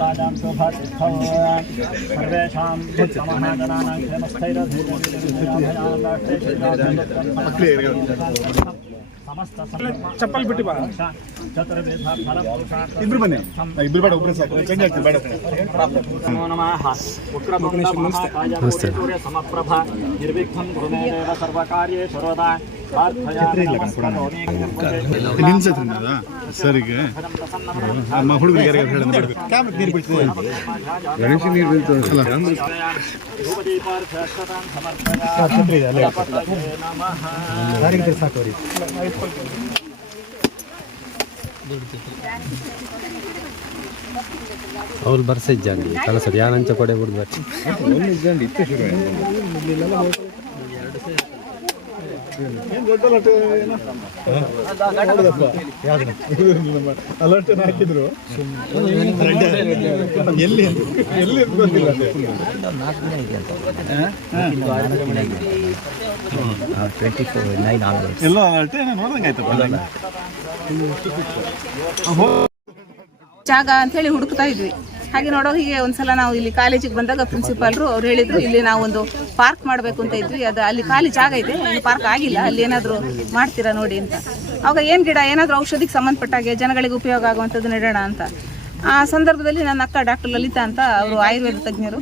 ताजां शोभातिष्ठौ सर्वेषां समाजनानां क्षेमस्थैर्यधीर्यं ಚಪ್ಪಲ್ ಬಿಟ್ಟು ಬಾ ಇಬ್ರು ಬನ್ನಿ ಇಬ್ರು ಬೇಡ ಒಬ್ಬರೇ ಸಾಕು ಚೇಂಜ್ ಆಗ್ತದೆ ಬೇಡ ಸಮಪ್ರಭ ನಿರ್ವಿಘ್ನಂ ಗುರುಮೇವ ಸರ್ವಕಾರ್ಯೇ ಸರ್ವದಾ ಸರಿಗೆ ಹುಡುಗರಿಗೆ ಅವ್ರು ಬರ್ಸಿದ್ದಂడి ಕಲಸ ಯಾನಂಚ ಕೊಡೆ ಬಿಡ್ಬೇಕು ಇತ್ತು ಶುರು ಅಲರ್ಟ್ ಹಾಕಿದ್ರು ಎಲ್ಲಿ ಎಲ್ಲಿ ಗೊತ್ತಿಲ್ಲ ಎಲ್ಲ ಅಲರ್ಟ್ ನೋಡ್ದಂಗೆ ಆಯ್ತಪ್ಪ ಜಾಗ ಅಂತ ಹೇಳಿ ಹುಡುಕ್ತಾ ಇದ್ವಿ. ಹಾಗೆ ನೋಡೋ ಹೀಗೆ ಒಂದ್ಸಲ ನಾವು ಇಲ್ಲಿ ಕಾಲೇಜಿಗೆ ಬಂದಾಗ ಪ್ರಿನ್ಸಿಪಾಲ್ರು ಅವ್ರು ಹೇಳಿದ್ರು ಇಲ್ಲಿ ನಾವು ಒಂದು ಪಾರ್ಕ್ ಮಾಡಬೇಕು ಅಂತ ಇದ್ವಿ. ಅದು ಅಲ್ಲಿ ಖಾಲಿ ಜಾಗ ಇದೆ, ಪಾರ್ಕ್ ಆಗಿಲ್ಲ, ಅಲ್ಲಿ ಏನಾದರೂ ಮಾಡ್ತೀರಾ ನೋಡಿ ಅಂತ. ಆವಾಗ ಏನು ಗಿಡ ಏನಾದರೂ ಔಷಧಿಗೆ ಸಂಬಂಧಪಟ್ಟಾಗೆ ಜನಗಳಿಗೆ ಉಪಯೋಗ ಆಗುವಂಥದ್ದು ನೆಡೋಣ ಅಂತ. ಆ ಸಂದರ್ಭದಲ್ಲಿ ನನ್ನ ಅಕ್ಕ ಡಾಕ್ಟರ್ ಲಲಿತಾ ಅಂತ ಅವರು ಆಯುರ್ವೇದ ತಜ್ಞರು,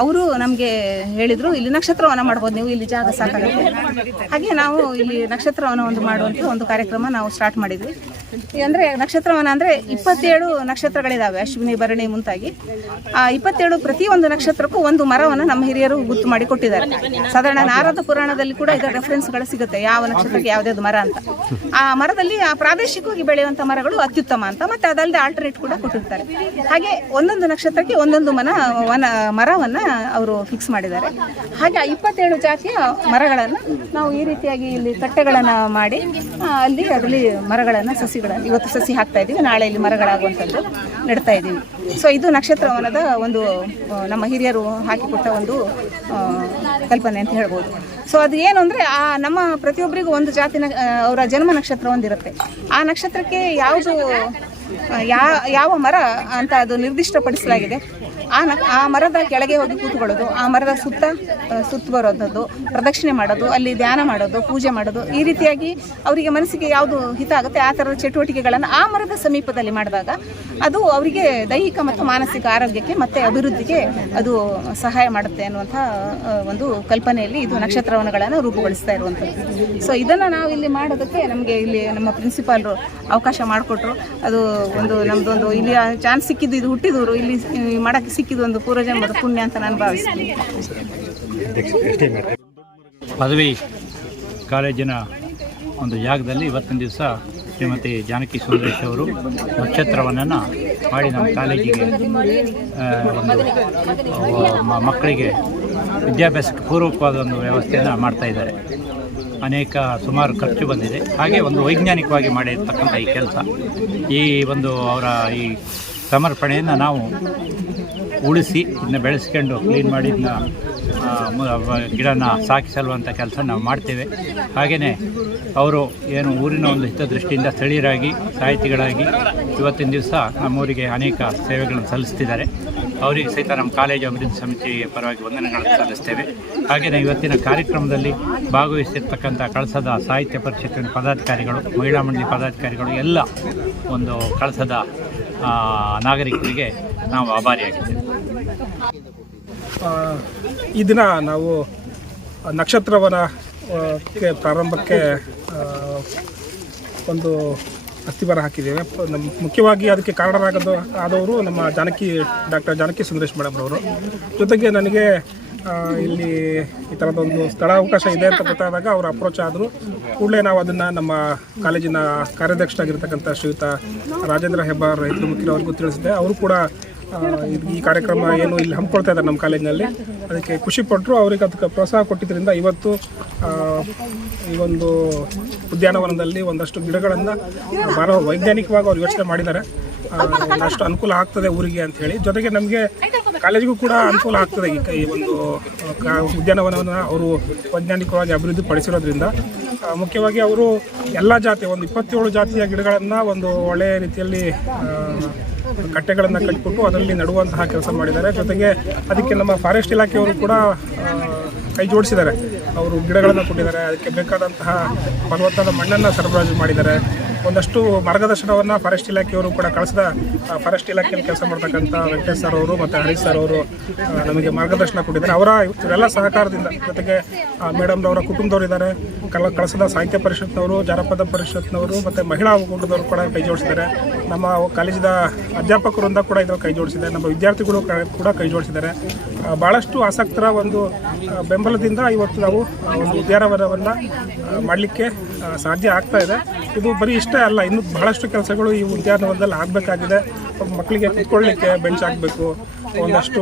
ಅವರು ನಮಗೆ ಹೇಳಿದರು ಇಲ್ಲಿ ನಕ್ಷತ್ರವನ ಮಾಡ್ಬೋದು ನೀವು, ಇಲ್ಲಿ ಜಾಗ ಸಾಕಾಗುತ್ತೆ. ಹಾಗೆ ನಾವು ಇಲ್ಲಿ ನಕ್ಷತ್ರವನ ಮಾಡುವಂಥ ಒಂದು ಕಾರ್ಯಕ್ರಮ ನಾವು ಸ್ಟಾರ್ಟ್ ಮಾಡಿದ್ವಿ. ಅಂದರೆ ನಕ್ಷತ್ರವನ ಅಂದರೆ 27 ನಕ್ಷತ್ರಗಳಿದ್ದಾವೆ, ಅಶ್ವಿನಿ ಭರಣಿ ಮುಂತಾಗಿ. ಆ 27 ಪ್ರತಿಯೊಂದು ನಕ್ಷತ್ರಕ್ಕೂ ಒಂದು ಮರವನ್ನು ನಮ್ಮ ಹಿರಿಯರು ಗುರ್ತು ಮಾಡಿ ಕೊಟ್ಟಿದ್ದಾರೆ. ಸಾಧಾರಣ ನಾರದ ಪುರಾಣದಲ್ಲಿ ಕೂಡ ಇದರ ರೆಫರೆನ್ಸ್ಗಳು ಸಿಗುತ್ತೆ, ಯಾವ ನಕ್ಷತ್ರಕ್ಕೆ ಯಾವುದ್ಯಾವುದು ಮರ ಅಂತ. ಆ ಮರದಲ್ಲಿ ಆ ಪ್ರಾದೇಶಿಕವಾಗಿ ಬೆಳೆಯುವಂಥ ಮರಗಳು ಅತ್ಯುತ್ತಮ ಅಂತ, ಮತ್ತು ಅದಲ್ಲದೆ ಆಲ್ಟರ್ನೇಟ್ ಕೂಡ ಕೊಟ್ಟಿರ್ತಾರೆ. ಹಾಗೆ ಒಂದೊಂದು ನಕ್ಷತ್ರಕ್ಕೆ ಒಂದೊಂದು ಮರವನ್ನು ಅವರು ಫಿಕ್ಸ್ ಮಾಡಿದ್ದಾರೆ. ಹಾಗೆ 27 ಜಾತಿಯ ಮರಗಳನ್ನು ನಾವು ಈ ರೀತಿಯಾಗಿ ಇಲ್ಲಿ ಕಟ್ಟೆಗಳನ್ನು ಮಾಡಿ ಅಲ್ಲಿ ಅದರಲ್ಲಿ ಮರಗಳನ್ನು ಸಸಿಗಳನ್ನು ಇವತ್ತು ಸಸಿ ಹಾಕ್ತಾ ಇದ್ದೀವಿ, ನಾಳೆ ಇಲ್ಲಿ ಮರಗಳಾಗುವಂಥದ್ದು ನೆಡ್ತಾ ಇದ್ದೀವಿ. ಸೊ ಇದು ನಕ್ಷತ್ರವನದ ಒಂದು ನಮ್ಮ ಹಿರಿಯರು ಹಾಕಿಕೊಟ್ಟ ಒಂದು ಕಲ್ಪನೆ ಅಂತ ಹೇಳ್ಬೋದು. ಸೊ ಅದು ಏನು ಅಂದರೆ ಆ ನಮ್ಮ ಪ್ರತಿಯೊಬ್ಬರಿಗೂ ಒಂದು ಜಾತಿನ ಅವರ ಜನ್ಮ ನಕ್ಷತ್ರ ಒಂದಿರುತ್ತೆ. ಆ ನಕ್ಷತ್ರಕ್ಕೆ ಯಾವುದು ಯಾವ ಮರ ಅಂತ ಅದು ನಿರ್ದಿಷ್ಟಪಡಿಸಲಾಗಿದೆ. ಆ ಮರದ ಕೆಳಗೆ ಹೋಗಿ ಕೂತ್ಕೊಳ್ಳೋದು, ಆ ಮರದ ಸುತ್ತ ಬರೋದು, ಪ್ರದಕ್ಷಿಣೆ ಮಾಡೋದು, ಅಲ್ಲಿ ಧ್ಯಾನ ಮಾಡೋದು, ಪೂಜೆ ಮಾಡೋದು, ಈ ರೀತಿಯಾಗಿ ಅವರಿಗೆ ಮನಸ್ಸಿಗೆ ಯಾವುದು ಹಿತ ಆಗುತ್ತೆ ಆ ಥರದ ಚಟುವಟಿಕೆಗಳನ್ನು ಆ ಮರದ ಸಮೀಪದಲ್ಲಿ ಮಾಡಿದಾಗ ಅದು ಅವರಿಗೆ ದೈಹಿಕ ಮತ್ತು ಮಾನಸಿಕ ಆರೋಗ್ಯಕ್ಕೆ ಮತ್ತು ಅಭಿವೃದ್ಧಿಗೆ ಅದು ಸಹಾಯ ಮಾಡುತ್ತೆ ಅನ್ನುವಂಥ ಒಂದು ಕಲ್ಪನೆಯಲ್ಲಿ ಇದು ನಕ್ಷತ್ರವನಗಳನ್ನು ರೂಪುಗೊಳಿಸ್ತಾ ಇರುವಂಥದ್ದು. ಸೊ ಇದನ್ನು ನಾವು ಇಲ್ಲಿ ಮಾಡೋದಕ್ಕೆ ನಮಗೆ ಇಲ್ಲಿ ನಮ್ಮ ಪ್ರಿನ್ಸಿಪಾಲ್ರು ಅವಕಾಶ ಮಾಡಿಕೊಟ್ರು. ಅದು ಒಂದು ನಮ್ಮದೊಂದು ಇಲ್ಲಿ ಚಾನ್ಸ್ ಸಿಕ್ಕಿದ್ದು, ಇದು ಹುಟ್ಟಿದವರು ಇಲ್ಲಿ ಮಾಡೋಕ್ಕೆ ಸಿಕ್ಕಿದ್ದು ಒಂದು ಪೂರ್ವಜನ್ಮದ ಪುಣ್ಯ ಅಂತ ನಾನು ಭಾವಿಸ್ತೀನಿ. ಪದವಿ ಕಾಲೇಜಿನ ಒಂದು ಜಾಗದಲ್ಲಿ ಇವತ್ತಿನ ದಿವಸ ಶ್ರೀಮತಿ ಜಾನಕಿ ಸುಂದರೇಶ್ ಅವರು ನಕ್ಷತ್ರವನನ್ನು ಮಾಡಿ ನಮ್ಮ ಕಾಲೇಜಿಗೆ ಒಂದು ಮಕ್ಕಳಿಗೆ ವಿದ್ಯಾಭ್ಯಾಸಕ್ಕೆ ಪೂರ್ವಕವಾದ ಒಂದು ವ್ಯವಸ್ಥೆಯನ್ನು ಮಾಡ್ತಾಯಿದ್ದಾರೆ. ಸುಮಾರು ಖರ್ಚು ಬಂದಿದೆ. ಹಾಗೆ ಒಂದು ವೈಜ್ಞಾನಿಕವಾಗಿ ಮಾಡಿರ್ತಕ್ಕಂಥ ಈ ಕೆಲಸ, ಈ ಒಂದು ಅವರ ಈ ಸಮರ್ಪಣೆಯನ್ನು ನಾವು ಉಳಿಸಿ ಇದನ್ನ ಬೆಳೆಸ್ಕೊಂಡು ಕ್ಲೀನ್ ಮಾಡಿ ಗಿಡನ ಸಾಕಿ ಸಲ್ಲುವಂಥ ಕೆಲಸ ನಾವು ಮಾಡ್ತೇವೆ. ಹಾಗೆಯೇ ಅವರು ಏನು ಊರಿನ ಒಂದು ಹಿತದೃಷ್ಟಿಯಿಂದ ಸ್ಥಳೀಯರಾಗಿ ಸಾಹಿತಿಗಳಾಗಿ ಇವತ್ತಿನ ದಿವಸ ನಮ್ಮೂರಿಗೆ ಅನೇಕ ಸೇವೆಗಳನ್ನು ಸಲ್ಲಿಸ್ತಿದ್ದಾರೆ. ಅವರಿಗೆ ಸಹಿತ ನಮ್ಮ ಕಾಲೇಜು ಅಭಿವೃದ್ಧಿ ಸಮಿತಿ ಪರವಾಗಿ ವಂದನೆಗಳನ್ನು ಸಲ್ಲಿಸ್ತೇವೆ. ಹಾಗೆಯೇ ಇವತ್ತಿನ ಕಾರ್ಯಕ್ರಮದಲ್ಲಿ ಭಾಗವಹಿಸಿರ್ತಕ್ಕಂಥ ಕಳಸದ ಸಾಹಿತ್ಯ ಪರಿಷತ್ತಿನ ಪದಾಧಿಕಾರಿಗಳು, ಮಹಿಳಾ ಮಂಡಳಿ ಪದಾಧಿಕಾರಿಗಳು, ಎಲ್ಲ ಒಂದು ಕಳಸದ ನಾಗರಿಕರಿಗೆ ನಾವು ಆಭಾರಿಯಾಗಿದ್ದೇವೆ. ಈ ದಿನ ನಾವು ನಕ್ಷತ್ರವನ ಪ್ರಾರಂಭಕ್ಕೆ ಒಂದು ಅಸ್ಥಿವಾರ ಹಾಕಿದ್ದೇವೆ. ಮುಖ್ಯವಾಗಿ ಅದಕ್ಕೆ ಕಾರಣರಾದವರು ನಮ್ಮ ಡಾಕ್ಟರ್ ಜಾನಕಿ ಸುಂದರೇಶ್ ಮೇಡಮ್ರವರು. ಜೊತೆಗೆ ನನಗೆ ಇಲ್ಲಿ ಈ ಥರದೊಂದು ಸ್ಥಳಾವಕಾಶ ಇದೆ ಅಂತ ಗೊತ್ತಾದಾಗ ಅವರು ಅಪ್ರೋಚ್ ಆದರು. ಕೂಡಲೇ ನಾವು ಅದನ್ನು ನಮ್ಮ ಕಾಲೇಜಿನ ಕಾರ್ಯಾಧ್ಯಕ್ಷರಾಗಿರ್ತಕ್ಕಂಥ ಶ್ರೀಯುತ ರಾಜೇಂದ್ರ ಹೆಬ್ಬಾರ್ ರೈತರು ಮುಖ್ಯರವರಿಗೂ ತಿಳಿಸಿದೆ. ಅವರು ಕೂಡ ಈ ಕಾರ್ಯಕ್ರಮ ಏನು ಇಲ್ಲಿ ಹಮ್ಮಿಕೊಳ್ತಾ ಇದ್ದಾರೆ ನಮ್ಮ ಕಾಲೇಜಿನಲ್ಲಿ, ಅದಕ್ಕೆ ಖುಷಿಪಟ್ಟರು. ಅವರಿಗೆ ಅದಕ್ಕೆ ಪ್ರೋತ್ಸಾಹ ಕೊಟ್ಟಿದ್ದರಿಂದ ಇವತ್ತು ಈ ಒಂದು ಉದ್ಯಾನವನದಲ್ಲಿ ಒಂದಷ್ಟು ಗಿಡಗಳನ್ನು ಭಾಳ ವೈಜ್ಞಾನಿಕವಾಗಿ ಅವರು ಯೋಚನೆ ಮಾಡಿದ್ದಾರೆ. ಅಷ್ಟು ಅನುಕೂಲ ಆಗ್ತದೆ ಊರಿಗೆ ಅಂತ ಹೇಳಿ. ಜೊತೆಗೆ ನಮಗೆ ಕಾಲೇಜಿಗೂ ಕೂಡ ಅನುಕೂಲ ಆಗ್ತದೆ. ಈ ಒಂದು ಉದ್ಯಾನವನವನ್ನು ಅವರು ವೈಜ್ಞಾನಿಕವಾಗಿ ಅಭಿವೃದ್ಧಿ ಪಡಿಸಿರೋದ್ರಿಂದ ಮುಖ್ಯವಾಗಿ ಅವರು ಎಲ್ಲ ಜಾತಿ ಒಂದು 27 ಜಾತಿಯ ಗಿಡಗಳನ್ನು ಒಂದು ಒಳ್ಳೆಯ ರೀತಿಯಲ್ಲಿ ಕಟ್ಟೆಗಳನ್ನು ಕಟ್ಟಿಬಿಟ್ಟು ಅದರಲ್ಲಿ ನಡುವಂತಹ ಕೆಲಸ ಮಾಡಿದ್ದಾರೆ. ಜೊತೆಗೆ ಅದಕ್ಕೆ ನಮ್ಮ ಫಾರೆಸ್ಟ್ ಇಲಾಖೆಯವರು ಕೂಡ ಕೈ ಜೋಡಿಸಿದ್ದಾರೆ. ಅವರು ಗಿಡಗಳನ್ನು ಕೊಟ್ಟಿದ್ದಾರೆ, ಅದಕ್ಕೆ ಬೇಕಾದಂತಹ ಫಲವತ್ತಾದ ಮಣ್ಣನ್ನು ಸರಬರಾಜು ಮಾಡಿದ್ದಾರೆ. ಒಂದಷ್ಟು ಮಾರ್ಗದರ್ಶನವನ್ನು ಫಾರೆಸ್ಟ್ ಇಲಾಖೆಯವರು ಕೂಡ ಕಳಿಸಿದ ಫಾರೆಸ್ಟ್ ಇಲಾಖೆಯಲ್ಲಿ ಕೆಲಸ ಮಾಡ್ತಕ್ಕಂಥ ವೆಂಕಟೇಶ್ ಸರ್ ಅವರು ಮತ್ತು ಹರೀಶ್ ಸರ್ ಅವರು ನಮಗೆ ಮಾರ್ಗದರ್ಶನ ಕೊಟ್ಟಿದ್ದಾರೆ. ಅವರ ಇವರೆಲ್ಲ ಸಹಕಾರದಿಂದ, ಜೊತೆಗೆ ಮೇಡಮ್ನವರ ಕುಟುಂಬದವರಿದ್ದಾರೆ, ಕಳಿಸಿದ ಸಾಹಿತ್ಯ ಪರಿಷತ್ನವರು, ಜಾನಪದ ಪರಿಷತ್ನವರು ಮತ್ತು ಮಹಿಳಾ ಒಕ್ಕೂಟದವರು ಕೂಡ ಕೈ ಜೋಡಿಸಿದ್ದಾರೆ. ನಮ್ಮ ಕಾಲೇಜಿನ ಅಧ್ಯಾಪಕರಿಂದ ಕೂಡ ಇದನ್ನು ಕೈ ಜೋಡಿಸಿದ್ದಾರೆ. ನಮ್ಮ ವಿದ್ಯಾರ್ಥಿಗಳು ಕೂಡ ಕೈ ಜೋಡಿಸಿದ್ದಾರೆ. ಭಾಳಷ್ಟು ಆಸಕ್ತರ ಒಂದು ಬೆಂಬಲದಿಂದ ಇವತ್ತು ನಾವು ಒಂದು ಉದ್ಯಾನವನವನ್ನು ಮಾಡಲಿಕ್ಕೆ ಸಾಧ್ಯ ಆಗ್ತಾ ಇದೆ. ಇದು ಬರೀ ಇಷ್ಟೇ ಅಲ್ಲ, ಇನ್ನೂ ಬಹಳಷ್ಟು ಕೆಲಸಗಳು ಈ ಉದ್ಯಾನವನದಲ್ಲಿ ಆಗಬೇಕಾಗಿದೆ. ಮಕ್ಕಳಿಗೆ ಕುತ್ಕೊಳ್ಳಿಕ್ಕೆ ಬೆಂಚ್ ಆಗಬೇಕು, ಒಂದಷ್ಟು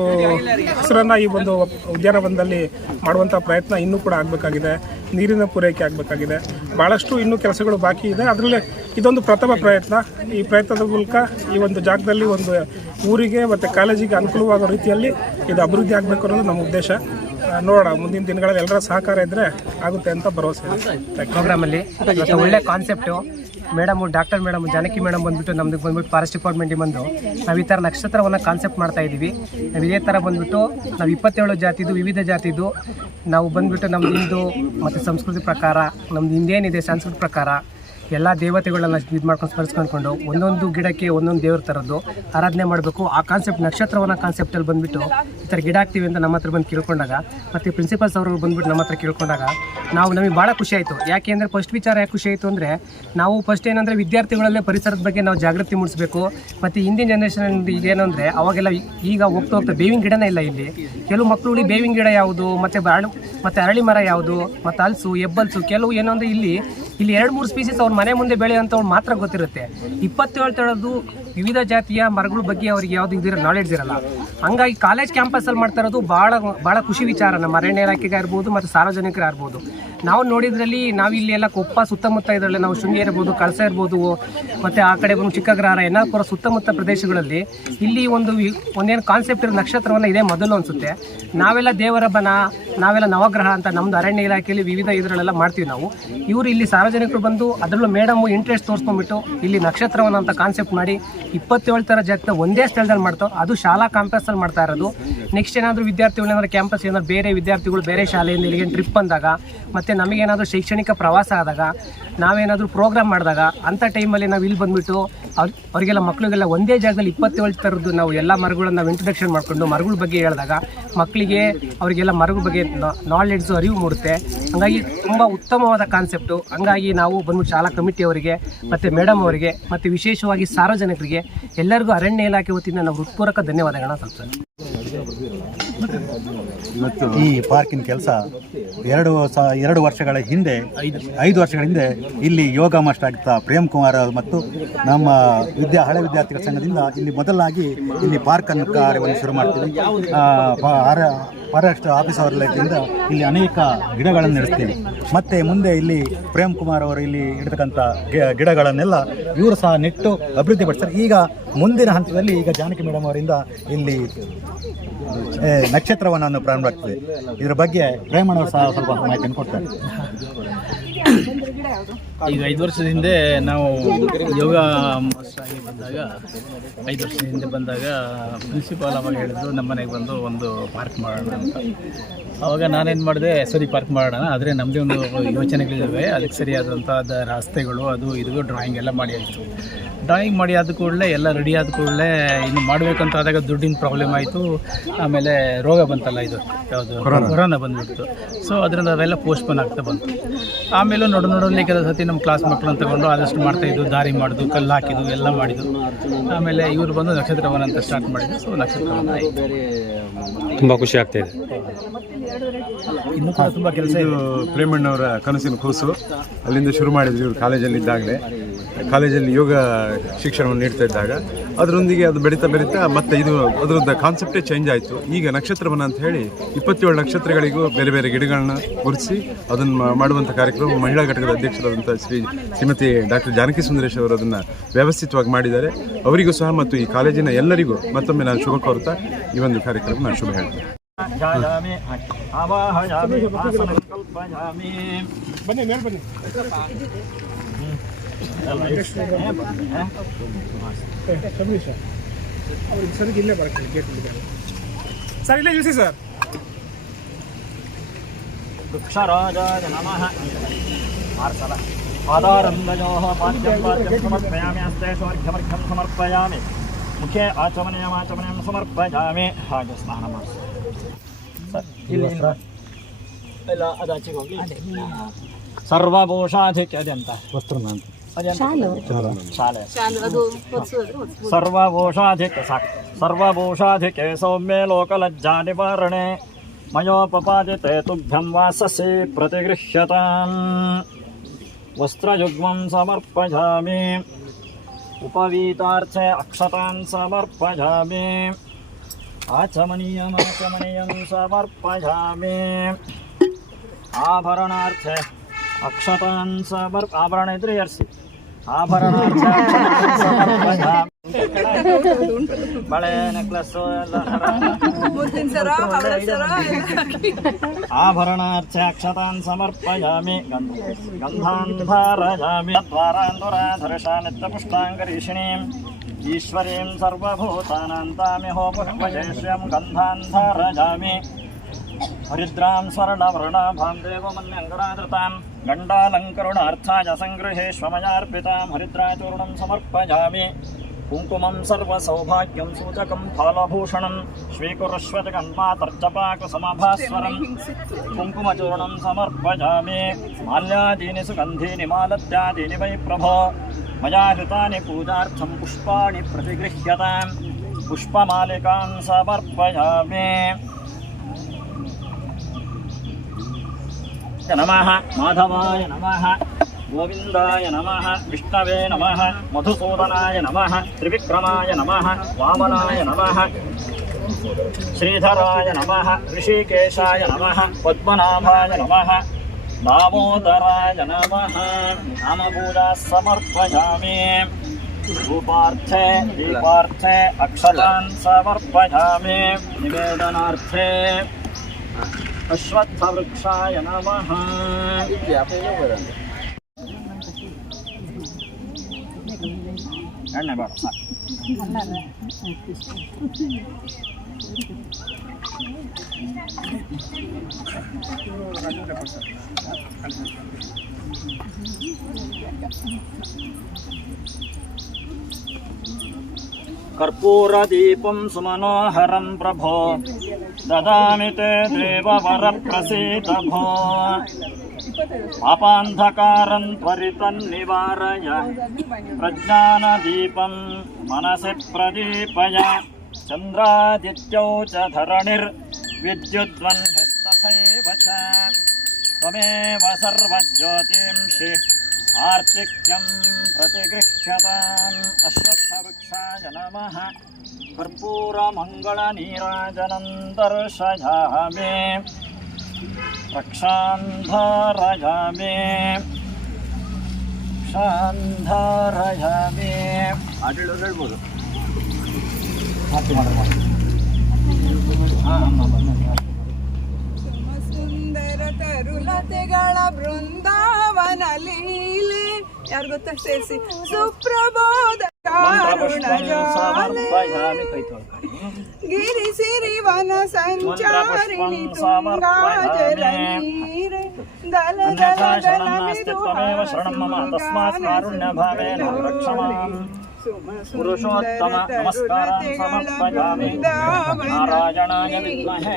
ಹಸಿರನ್ನು ಈ ಒಂದು ಉದ್ಯಾನವನದಲ್ಲಿ ಮಾಡುವಂಥ ಪ್ರಯತ್ನ ಇನ್ನೂ ಕೂಡ ಆಗಬೇಕಾಗಿದೆ. ನೀರಿನ ಪೂರೈಕೆ ಆಗಬೇಕಾಗಿದೆ. ಭಾಳಷ್ಟು ಇನ್ನೂ ಕೆಲಸಗಳು ಬಾಕಿ ಇದೆ. ಅದರಲ್ಲೇ ಇದೊಂದು ಪ್ರಥಮ ಪ್ರಯತ್ನ. ಈ ಪ್ರಯತ್ನದ ಮೂಲಕ ಈ ಒಂದು ಜಾಗದಲ್ಲಿ ಒಂದು ಊರಿಗೆ ಮತ್ತು ಕಾಲೇಜಿಗೆ ಅನುಕೂಲವಾಗೋ ರೀತಿಯಲ್ಲಿ ಇದು ಅಭಿವೃದ್ಧಿ ಆಗಬೇಕು ಅನ್ನೋದು ನಮ್ಮ ಉದ್ದೇಶ. ನೋಡೋಣ, ಮುಂದಿನ ದಿನಗಳಲ್ಲಿ ಎಲ್ಲರ ಸಹಕಾರ ಇದ್ದರೆ ಆಗುತ್ತೆ ಅಂತ ಭರವಸೆ ಇದೆ. ಪ್ರೋಗ್ರಾಮಲ್ಲಿ ಒಳ್ಳೆ concept. Doctor madam Janaki madam ಬಂದುಬಿಟ್ಟು ನಮ್ದು ಬಂದುಬಿಟ್ಟು ಫಾರೆಸ್ಟ್ ಡಿಪಾರ್ಟ್ಮೆಂಟಿಗೆ ಬಂದು ನಾವು ಈ ಥರ ನಕ್ಷತ್ರವನ್ನು ಕಾನ್ಸೆಪ್ಟ್ ಮಾಡ್ತಾ ಇದ್ದೀವಿ. ನಾವು ಇದೇ ಥರ ಬಂದುಬಿಟ್ಟು ನಾವು 27 ಜಾತಿದು ವಿವಿಧ ಜಾತಿದು ನಾವು ಬಂದುಬಿಟ್ಟು ನಮ್ಮದು ಹಿಂದೂ ಮತ್ತು ಸಂಸ್ಕೃತಿ ಪ್ರಕಾರ ನಮ್ಮದು ಹಿಂದೇನಿದೆ ಸಂಸ್ಕೃತಿ ಪ್ರಕಾರ ಎಲ್ಲ ದೇವತೆಗಳನ್ನ ಇದು ಮಾಡ್ಕೊಂಡು ಸ್ಮರಿಸ್ಕೊಂಡು ಒಂದೊಂದು ಗಿಡಕ್ಕೆ ಒಂದೊಂದು ದೇವ್ರ ಥರದ್ದು ಆರಾಧನೆ ಮಾಡಬೇಕು. ಆ ಕಾನ್ಸೆಪ್ಟ್ ನಕ್ಷತ್ರವನ್ನ ಕಾನ್ಸೆಪ್ಟಲ್ಲಿ ಬಂದುಬಿಟ್ಟು ಈ ಥರ ಗಿಡ ಹಾಕ್ತೀವಿ ಅಂತ ನಮ್ಮ ಹತ್ರ ಬಂದು ಕೇಳ್ಕೊಂಡಾಗ ಮತ್ತು ಪ್ರಿನ್ಸಿಪಲ್ಸ್ ಅವರು ಬಂದುಬಿಟ್ಟು ನಮ್ಮ ಹತ್ರ ಕೇಳ್ಕೊಂಡಾಗ ನಮಗೆ ಭಾಳ ಖುಷಿ ಆಯಿತು. ಯಾಕೆ ಅಂದರೆ ಫಸ್ಟ್ ವಿಚಾರ ಯಾಕೆ ಖುಷಿ ಆಯಿತು ಅಂದರೆ ನಾವು ಫಸ್ಟ್ ಏನಂದರೆ ವಿದ್ಯಾರ್ಥಿಗಳಲ್ಲೇ ಪರಿಸರದ ಬಗ್ಗೆ ನಾವು ಜಾಗೃತಿ ಮೂಡಿಸಬೇಕು. ಮತ್ತು ಹಿಂದಿನ ಜನ್ರೇಷನ್ ಈಗೇನು ಅಂದರೆ ಅವಾಗೆಲ್ಲ ಈಗ ಹೋಗ್ತಾ ಬೇವಿನ ಗಿಡನೇ ಇಲ್ಲ ಇಲ್ಲಿ. ಕೆಲವು ಮಕ್ಕಳು ಬೇವಿನ ಗಿಡ ಯಾವುದು ಮತ್ತು ಅರಳಿ ಮರ ಯಾವುದು ಮತ್ತು ಹಲಸು ಹೆಬ್ಬಲ್ಸು ಕೆಲವು ಏನೋ ಅಂದರೆ ಇಲ್ಲಿ 2-3 ಸ್ಪೀಸೀಸ್ ಅವ್ರ ಮನೆ ಮುಂದೆ ಬೆಳೆಯುವಂಥವ್ರು ಮಾತ್ರ ಗೊತ್ತಿರುತ್ತೆ. 27 ಥರದ್ದು ವಿವಿಧ ಜಾತಿಯ ಮರಗಳ ಬಗ್ಗೆ ಅವ್ರಿಗೆ ಯಾವುದು ನಾಲೆಡ್ಜ್ ಇರಲ್ಲ. ಹಂಗಾಗಿ ಕಾಲೇಜ್ ಕ್ಯಾಂಪಸಲ್ಲಿ ಮಾಡ್ತಾ ಇರೋದು ಭಾಳ ಖುಷಿ ವಿಚಾರ. ನಮ್ಮ ಅರಣ್ಯ ಇಲಾಖೆಗೆ ಇರ್ಬೋದು ಮತ್ತು ಸಾರ್ವಜನಿಕರು ಇರ್ಬೋದು. ನಾವು ನೋಡಿದ್ರಲ್ಲಿ ನಾವಿಲ್ಲಿ ಎಲ್ಲ ಕೊಪ್ಪ ಸುತ್ತಮುತ್ತ ಇದರಲ್ಲಿ ನಾವು ಶೃಂಗೇರಿ ಇರ್ಬೋದು, ಕಳಸ ಇರ್ಬೋದು, ಮತ್ತು ಆ ಕಡೆ ಬಂದು ಚಿಕ್ಕಗ್ರಹಾರ ಎನ್ನಾಪುರ ಸುತ್ತಮುತ್ತ ಪ್ರದೇಶಗಳಲ್ಲಿ ಇಲ್ಲಿ ಒಂದೇನು ಕಾನ್ಸೆಪ್ಟ್ ಇರೋ ನಕ್ಷತ್ರವನ್ನು ಇದೇ ಮೊದಲು ಅನಿಸುತ್ತೆ. ನಾವೆಲ್ಲ ದೇವರ ಬನ, ನಾವೆಲ್ಲ ನವಗ್ರಹ ಅಂತ ನಮ್ಮದು ಅರಣ್ಯ ಇಲಾಖೆಯಲ್ಲಿ ವಿವಿಧ ಇದರಲ್ಲೆಲ್ಲ ಮಾಡ್ತೀವಿ ನಾವು. ಇವರು ಇಲ್ಲಿ ಸಾರ್ವಜನಿಕರು ಬಂದು ಅದರಲ್ಲೂ ಮೇಡಮು ಇಂಟ್ರೆಸ್ಟ್ ತೋರಿಸ್ಕೊಂಡ್ಬಿಟ್ಟು ಇಲ್ಲಿ ನಕ್ಷತ್ರವನ್ನು ಅಂತ ಕಾನ್ಸೆಪ್ಟ್ ಮಾಡಿ 27 ಥರ ಜಾಗದ ಒಂದೇ ಸ್ಥಳದಲ್ಲಿ ಮಾಡ್ತಾವೆ. ಅದು ಶಾಲಾ ಕ್ಯಾಂಪಸಲ್ಲಿ ಮಾಡ್ತಾ ಇರೋದು. ನೆಕ್ಸ್ಟ್ ಏನಾದರೂ ವಿದ್ಯಾರ್ಥಿಗಳು ಏನಾದರೂ ಕ್ಯಾಂಪಸ್ ಏನಾದರೂ ಬೇರೆ ವಿದ್ಯಾರ್ಥಿಗಳು ಬೇರೆ ಶಾಲೆಯಿಂದ ಇಲ್ಲಿಗೆ ಟ್ರಿಪ್ ಬಂದಾಗ ಮತ್ತು ನಮಗೇನಾದರೂ ಶೈಕ್ಷಣಿಕ ಪ್ರವಾಸ ಆದಾಗ ನಾವೇನಾದರೂ ಪ್ರೋಗ್ರಾಮ್ ಮಾಡಿದಾಗ ಅಂಥ ಟೈಮಲ್ಲಿ ನಾವು ಇಲ್ಲಿ ಬಂದುಬಿಟ್ಟು ಅವರಿಗೆಲ್ಲ ಮಕ್ಕಳಿಗೆಲ್ಲ ಒಂದೇ ಜಾಗದಲ್ಲಿ 27 ಥರದ್ದು ನಾವು ಎಲ್ಲ ಮರಗಳನ್ನು ನಾವು ಇಂಟ್ರೊಡಕ್ಷನ್ ಮಾಡಿಕೊಂಡು ಮರಗಳ ಬಗ್ಗೆ ಹೇಳಿದಾಗ ಮಕ್ಕಳಿಗೆ ಅವರಿಗೆಲ್ಲ ಮರಗಳ ಬಗ್ಗೆ ನಾಲೆಡ್ಜು ಅರಿವು ಮೂಡುತ್ತೆ. ಹಾಗಾಗಿ ತುಂಬ ಉತ್ತಮವಾದ ಕಾನ್ಸೆಪ್ಟು. ಹಂಗಾಗಿ ನಾವು ಬಂದ್ಬಿಟ್ಟು ಶಾಲಾ ಕಮಿಟಿಯವರಿಗೆ ಮತ್ತು ಮೇಡಮ್ ಅವರಿಗೆ ಮತ್ತು ವಿಶೇಷವಾಗಿ ಸಾರ್ವಜನಿಕರಿಗೆ ಎಲ್ಲರಿಗೂ ಅರಣ್ಯ ಇಲಾಖೆ ವತಿಯಿಂದ ನಾವು ಹೃತ್ಪೂರ್ವಕ ಧನ್ಯವಾದಗಳನ್ನ ಸಲ್ಲಿಸ್ತೇವೆ. ಇವತ್ತು ಈ ಪಾರ್ಕಿನ ಕೆಲಸ 2 ವರ್ಷಗಳ ಹಿಂದೆ 5 ವರ್ಷಗಳ ಹಿಂದೆ ಇಲ್ಲಿ ಯೋಗ ಮಾಸ್ಟರ್ ಆಗಿದ್ದ ಪ್ರೇಮ್ ಕುಮಾರ್ ಮತ್ತು ನಮ್ಮ ಹಳೆ ವಿದ್ಯಾರ್ಥಿಗಳ ಸಂಘದಿಂದ ಇಲ್ಲಿ ಮೊದಲಾಗಿ ಇಲ್ಲಿ ಪಾರ್ಕನ್ನು ಕಾರ್ಯವನ್ನು ಶುರು ಮಾಡ್ತೀವಿ. ಫಾರೆಸ್ಟ್ ಆಫೀಸ್ ಅವರಿಂದ ಇಲ್ಲಿ ಅನೇಕ ಗಿಡಗಳನ್ನು ನಡೆಸ್ತೀವಿ. ಮತ್ತು ಮುಂದೆ ಇಲ್ಲಿ ಪ್ರೇಮ್ ಕುಮಾರ್ ಅವರು ಇಲ್ಲಿ ಇಡತಕ್ಕಂಥ ಗಿಡಗಳನ್ನೆಲ್ಲ ಇವರು ಸಹ ನೆಟ್ಟು ಅಭಿವೃದ್ಧಿಪಡಿಸ್ತಾರೆ. ಈಗ ಮುಂದಿನ ಹಂತದಲ್ಲಿ ಈಗ ಜಾನಕಿ ಮೇಡಮ್ ಅವರಿಂದ ಇಲ್ಲಿ ನಕ್ಷತ್ರವನವನ್ನು ಪ್ರಾರಂಭ ಆಗ್ತದೆ. ಇದರ ಬಗ್ಗೆ ಪ್ರೇಮಣ್ಣ ಸಹ ಸ್ವಲ್ಪ ಮಾಹಿತಿಯನ್ನು ಕೊಡ್ತಾರೆ. ಈಗ 5 ವರ್ಷದ ಹಿಂದೆ ನಾವು ಯೋಗ ಮಾಸ್ಟರ್ ಆಗಿ ಬಂದಾಗ 5 ವರ್ಷದ ಹಿಂದೆ ಬಂದಾಗ ಪ್ರಿನ್ಸಿಪಾಲ್ ಅವಾಗ ಹೇಳಿದ್ರು ನಮ್ಮ ಮನೆಗೆ ಬಂದು ಒಂದು ಪಾರ್ಕ್ ಮಾಡೋಣ ಅಂತ. ಆವಾಗ ನಾನೇನು ಮಾಡಿದೆ, ಸರಿ ಪಾರ್ಕ್ ಮಾಡೋಣ, ಆದರೆ ನಮ್ಮದೇ ಒಂದು ಯೋಚನೆಗಳಿದ್ದಾವೆ, ಅದಕ್ಕೆ ಸರಿಯಾದಂಥ ರಸ್ತೆಗಳು ಅದು ಇದು ಡ್ರಾಯಿಂಗ್ ಎಲ್ಲ ಮಾಡಿ ಆಯಿತು. ಡ್ರಾಯಿಂಗ್ ಮಾಡಿ ಆದ ಕೂಡಲೇ ಎಲ್ಲ ರೆಡಿ ಆದ ಕೂಡಲೇ ಇನ್ನು ಮಾಡಬೇಕಂತ ಆದಾಗ ದುಡ್ಡಿನ ಪ್ರಾಬ್ಲಮ್ ಆಯಿತು. ಆಮೇಲೆ ರೋಗ ಬಂತಲ್ಲ, ಇದು ಯಾವುದು ಕೊರೋನಾ ಬಂದುಬಿಡ್ತು. ಸೊ ಅದರಿಂದ ಅವೆಲ್ಲ ಪೋಸ್ಟ್ಪೋನ್ ಆಗ್ತಾ ಬಂತು. ಆಮೇಲೆ ನೋಡೋಲ್ಲಿ ಕೆಲವು ಸತಿ ನಮ್ಮ ಕ್ಲಾಸ್ ಮಕ್ಕಳನ್ನು ತಗೊಂಡು ಆದಷ್ಟು ಮಾಡ್ತಾಯಿದ್ದು, ದಾರಿ ಮಾಡೋದು, ಕಲ್ಲು ಹಾಕಿದ್ದು ಎಲ್ಲ ಮಾಡಿದ್ದು. ಆಮೇಲೆ ಇವರು ಬಂದು ನಕ್ಷತ್ರವನ ಅಂತ ಸ್ಟಾರ್ಟ್ ಮಾಡಿದ್ದು. ಸೊ ನಕ್ಷತ್ರವನ ಆಯಿತು. ತುಂಬ ಖುಷಿ ಆಗ್ತಾಯಿದೆ. ಇನ್ನೂ ಕೂಡ ತುಂಬ ಕೆಲಸ. ಇದು ಪ್ರೇಮಣ್ಣವರ ಕನಸಿನ ಕೂಸು. ಅಲ್ಲಿಂದ ಶುರು ಮಾಡಿದ್ವಿ ಇವರು ಕಾಲೇಜಲ್ಲಿದ್ದಾಗಲೇ. ಕಾಲೇಜಲ್ಲಿ ಯೋಗ ಶಿಕ್ಷಣವನ್ನು ನೀಡ್ತಾ ಇದ್ದಾಗ ಅದರೊಂದಿಗೆ ಅದು ಬೆಳೀತಾ ಮತ್ತೆ ಇದು ಅದರದ್ದು ಕಾನ್ಸೆಪ್ಟೇ ಚೇಂಜ್ ಆಯಿತು. ಈಗ ನಕ್ಷತ್ರವನ ಅಂತ ಹೇಳಿ 27 ನಕ್ಷತ್ರಗಳಿಗೂ ಬೇರೆ ಬೇರೆ ಗಿಡಗಳನ್ನ ಗುರುತಿಸಿ ಅದನ್ನು ಮಾಡುವಂಥ ಕಾರ್ಯಕ್ರಮ ಮಹಿಳಾ ಘಟಕದ ಅಧ್ಯಕ್ಷರಾದಂಥ ಶ್ರೀಮತಿ ಡಾಕ್ಟರ್ ಜಾನಕಿ ಸುಂದರೇಶ್ ಅವರು ಅದನ್ನು ವ್ಯವಸ್ಥಿತವಾಗಿ ಮಾಡಿದ್ದಾರೆ. ಅವರಿಗೂ ಸಹ ಮತ್ತು ಈ ಕಾಲೇಜಿನ ಎಲ್ಲರಿಗೂ ಮತ್ತೊಮ್ಮೆ ನಾನು ಶುಭ ಕೋರುತ್ತಾ ಈ ಒಂದು ಕಾರ್ಯಕ್ರಮ ನಾನು ಶುಭ ಹೇಳ್ತೇನೆ. ಬನ್ನಿ ಮೇಲ್ ಬನ್ನಿ. ಅವ್ರಿಗೆ ಸರಿಗೆ ಇಲ್ಲೇ ಬರಕ್ಕೆ ಗೇಟ್ ಇಲ್ಲಿದ್ದಾರೆ ಸರ್, ಇಲ್ಲೇ ನಿಲ್ಲಿಸಿ ಸರ್. ವೃಕ್ಷರಾಜಾಯ ನಮಃ. ಆರ್ಸಲ ಪಾದಾರಂಭಯೋಃ ಪಾದ್ಯಂ ಪಾದ್ಯಂ ಸಮರ್ಪಯಾಮಿ, ಹಸ್ತೇಷು ಅರ್ಘ್ಯಮರ್ಘ್ಯಂ ಸಮರ್ಪಯಾಮಿ, ಮುಖೇ ಆಚಮನೀಯಮಾಚಮನೀಯಂ ಸಮರ್ಪಯಾಮಿ. ಹಾಗೆ ಸ್ನಾನ ಮಾಡಿಸಿ ಸರ್. ಇಲ್ಲಿ ಎಲ್ಲ ಅದು ಆಚೆಗೆ ಹೋಗಿ ಸರ್ವಭೂಷಾಧಿಕ್ಯ ಅದೆಂತ ವಸ್ತ್ರನ ಅಂತ ಶಾಲೆ ಸರ್ವಭೂಷಾಧಿಕ್ಯ ಸಾಕು. ಸರ್ವಭೂಷಾಧಿಕೆ ಸೌಮ್ಯೆ ಲೋಕಲಜ್ಜಾ ನಿವಾರಣೆ ಮಯೋಪಪಾದಿತೆ ತುಭ್ಯಂ ವಾಸಸಿ ಪ್ರತಿಗೃಹ್ಯತಾಂ. ವಸ್ತ್ರಯುಗ್ಮಂ ಸಮರ್ಪಯಾಮಿ, ಉಪವೀತಾರ್ಥೆ ಅಕ್ಷತಾನ್ ಸಮರ್ಪಯಾಮಿ, ಆಚಮನೀಯಮಾಚಮನೀಯಂ ಸಮರ್ಪಯಾಮಿ, ಆಭರಣಾರ್ಥೆ ಅಕ್ಷತಾನ್ ಆಭರಣ ಇದ್ರೆ ಎರ್ಸಿ, ಆಭರಣಾರ್ಥೆ ಅಕ್ಷತಾನ್ ಸಮರ್ಪಯಾಮಿ. ಬಳೆ ನೆಕ್ಲೆಸ್ ಎಲ್ಲ ಆಭರಣಾರ್ಥೆ ಅಕ್ಷತಾನ್ ಸಮರ್ಪಯಾಮಿ. ಗಂಧಾನ್ ಧಾರಯಾಮಿ. ದ್ವಾರಾಂಧುರಾಧರ್ಷಾ ನಿತ್ಯಪುಷ್ಟಾಂಗರೀಷಿಣೀಂ ಈಶ್ವರೀಂ ಸರ್ವಭೂತಾನಾಂತಾಮಿಹೋ ಪುಷ್ಪಜೇಷ್ಯಂ. ಗಂಧಾನ್ ಧಾರಯಾಮಿ. ಹರಿದ್ರಾಂ ಸ್ವರ್ಣವರ್ಣಾಭಾಂ ದೇವಮನ್ಯಂಗರಾಧೃತಾಂ ಗಂಡಾಲಂಕರುಣಾರ್ಥಾಯ ಸಂಗೃಹೇಶ್ವಮಯಾರ್ಪಿತಾಂ. ಹರಿದ್ರಾಚೂರ್ಣಂ ಸಮರ್ಪಯಾಮಿ. ಕುಂಕುಮಂ ಸರ್ವಸೌಭಾಗ್ಯಂ ಸೂಚಕಂ ಫಲಭೂಷಣಂ ಸ್ವೀಕುರುಷ್ವ ಜಗನ್ಮಾತರ್ಜಪಾಕುಸಮಭಾಸ್ವರಂ. ಕುಂಕುಮಚೂರ್ಣಂ ಸಮರ್ಪಯಾಮಿ. ಮಾಲ್ಯಾದೀನಿ ಸುಗಂಧೀನಿ ಮಾಲತ್ಯಾದೀನಿ ವೈ ಪ್ರಭೋ ಮಯಾ ಹೃತಾನಿ ಪೂಜಾರ್ಥಂ ಪುಷ್ಪಾಣಿ ಪ್ರತಿಗೃಹ್ಯತಾಂ. ಪುಷ್ಪಮಾಲಿಕಾಂ ಸಮರ್ಪಯಾಮಿ. ನಮಃ ಮಾಧವಾಯ ನಮಃ, ಗೋವಿಂದಾಯ ನಮಃ, ವಿಷ್ಣವೇ ನಮಃ, ಮಧುಸೂದನಾಯ ನಮಃ, ತ್ರಿವಿಕ್ರಮಾಯ ನಮಃ, ವಾಮನಾಯ ನಮಃ, ಶ್ರೀಧರಾಯ ನಮಃ, ಋಷಿಕೇಶಾಯ ನಮಃ, ಪದ್ಮನಾಭಾಯ ನಮಃ, दामोदराय नमः. नामपूजा समर्पयामि. रूपार्थे दीपार्थे अक्षतान् समर्पयामि. निवेदनार्थे अश्वत्थवृक्षाय नमः. ಎಣ್ಣೆ ಬೇಡ ಸಾಕು. कर्पूरदीपं सुमनोहरं प्रभो ददामि ते देववरप्रसीद भो. पापान्धकारं त्वरितं निवारय प्रज्ञानदीपं मनसि प्रदीपय. चन्द्रादित्यौ च धरणिर्विद्युद्वह्निस्तथैव च त्वमेव सर्वज्योतिंषि आर्तिक्यं प्रतिगृह्यताम्. अश्वत्थवृक्षाय नमः. कर्पूरमङ्गलनीराजनं दर्शयामि. रक्षान्धारयामि. रक्षान्धारयामि. ಆಡಳು ಹೇಳ್ಬೋದು. ಸುಂದರ ತರುಲತೆಗಳ ಬೃಂದಾವನ ಲೀಲೆ ಯಾರು ಗೊತ್ತಾ ಸೇರಿಸಿ ಸುಪ್ರಬೋಧ ಕಾರುಣ ಜಾಲೆ ಗಿರಿ ಸಿರಿವನ ಸಂಚಾರಿಣಿ ತುಂಗಾ ಜಲ ನೀರೆ ದಲ ದಲ ದಲ ತ್ವಮೇವ ಶರಣಂ ಮಮ ತಸ್ಮಾತ್ ಕಾರುಣ್ಯ ಭಾವೇನ ರಕ್ಷಮಾಂ. पुरुषोत्तम नमस्कारान् समर्पयामि. नारायणाय विद्महे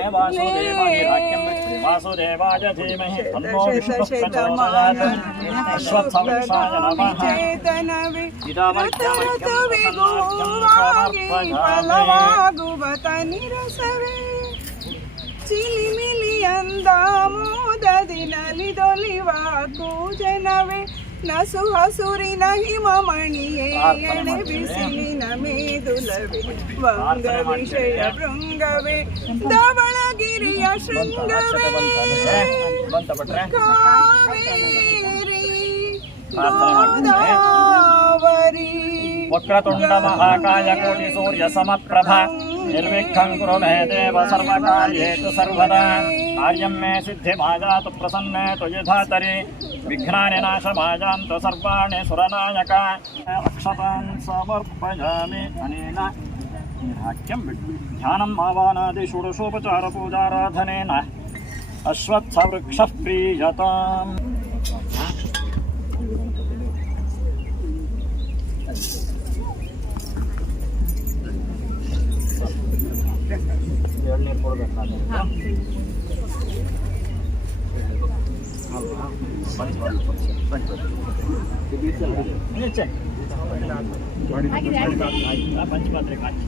वासुदेवाय धीमहि तन्नो विष्णुः प्रचोदयात्. अश्वत्थवृक्षाय नमः. ಚಿಲಿಮಿಲಿಯಂದಾಮೋದದಿನಲಿದೊಲಿವ ಕೂಜನವೇ ನಸು ಹಸುರಿನ ಹಿಮಮಣಿಯೇ ಎಳೆ ಬಿಸಿಲಿನ ಮೇದುಲವೇ ವಂಗ ವಿಷಯ ಭೃಂಗವೇ ಧವಳಗಿರಿಯ ಶೃಂಗವೇ ಕಾವೇರಿ ಗೋದಾವರಿ. ವಕ್ರತುಂಡ ಮಹಾಕಾಯ ಕೋಟಿ ಸೂರ್ಯ ಸಮಪ್ರಭ ನಿರ್ವಿಘ್ನಂ ಕುರು ಮೇ ದೇವ ಸರ್ವಕಾರ್ಯೇಷು ಸರ್ವದಾ. ಕಾರ್ಯಂ ಮೇ ಸಿದ್ಧಿಮಾಜಾತು ಪ್ರಸನ್ನೇ ತ್ವಯಿ ಧಾತರಿ. ವಿಘ್ನಾನಿ ನಾಶಮಾಜಾಂತು ಸರ್ವಾಣಿ ಸುರನಾಯಕ. ಅಕ್ಷತಾನ್ ಸಮರ್ಪಯಾಮಿ. ಅನೇನ ಹಾಕ್ಯಂ ಬಿಟ್ಟು ಧ್ಯಾನಂ ಆವಾನಾದಿ ಷೋಡಶೋಪಚಾರ ಪೂಜಾರಾಧನೇನ ಅಶ್ವತ್ಥ ವೃಕ್ಷ ಪ್ರೀಯತಾಂ. ಎಳ್ನೀರು ಕೊಡಬೇಕಾದ್ರೆ ಪಂಚಪಾತ್ರೆ ಕಾಚಿ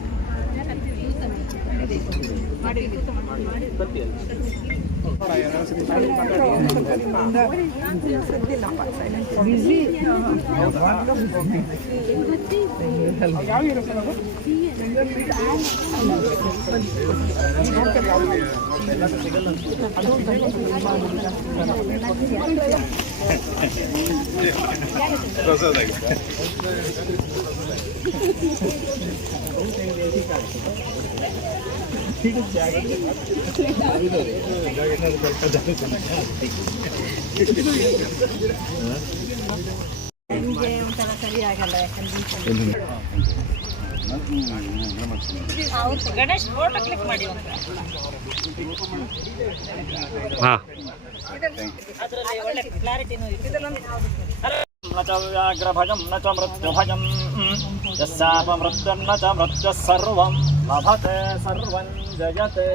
ಗಣೇಶ್ ಫೋಟೋ ಕ್ಲಿಕ್ ಮಾಡಿ ಹಾಂ ಅದರಲ್ಲಿ ಒಳ್ಳೆ ಕ್ಲಾರಿಟಿನೂ ಇದೆ. ನ ಚ ವ್ಯಾಘ್ರಭಯಂ ನ ಚ ಮೃತ್ಯುಭಯಂ ಯಸ್ಯಾಪಮೃತ್ಯುಂ ನ ಚ ಮೃತ್ಯುಃ ಸರ್ವಂ ಲಭತೆ ಸರ್ವಂ ಜಯತೆ.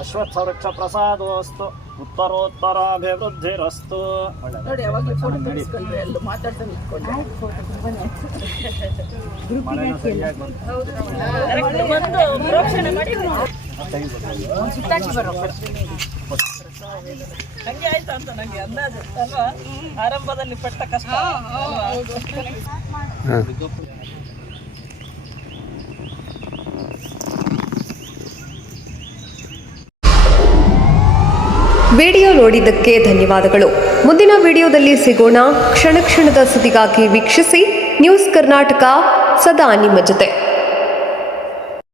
ಅಶ್ವತ್ಥವೃಕ್ಷ ಪ್ರಸಾದೋಸ್ತು ಉತ್ತರೋತ್ತರಾಭಿವೃದ್ಧಿರಸ್ತು. ನೋಡಿ ಯಾವಾಗಲೂ ಫೋಟೋ ತೆಗೆಸ್ಕೊಂಡ್ರೆ ಎಲ್ಲೂ ಮಾತಾಡ್ತಾನೆ ಇಟ್ಕೊಂಡ್ರೆ ಬಂದು ಪ್ರೋಕ್ಷಣೆ ಮಾಡಿ ಹಂಗೆ ಆಯ್ತಾ ಅಂತ ನಂಗೆ ಅಂದಾಜು ಅಲ್ವಾ. ಆರಂಭದಲ್ಲಿ ಪಟ್ಟ ಕಷ್ಟ. ವಿಡಿಯೋ ನೋಡಿದ್ದಕ್ಕೆ ಧನ್ಯವಾದಗಳು. ಮುಂದಿನ ವಿಡಿಯೋದಲ್ಲಿ ಸಿಗೋಣ. ಕ್ಷಣ ಕ್ಷಣದ ಸುದ್ದಿಗಾಗಿ ವೀಕ್ಷಿಸಿ ನ್ಯೂಸ್ ಕರ್ನಾಟಕ, ಸದಾ ನಿಮ್ಮ ಜೊತೆ.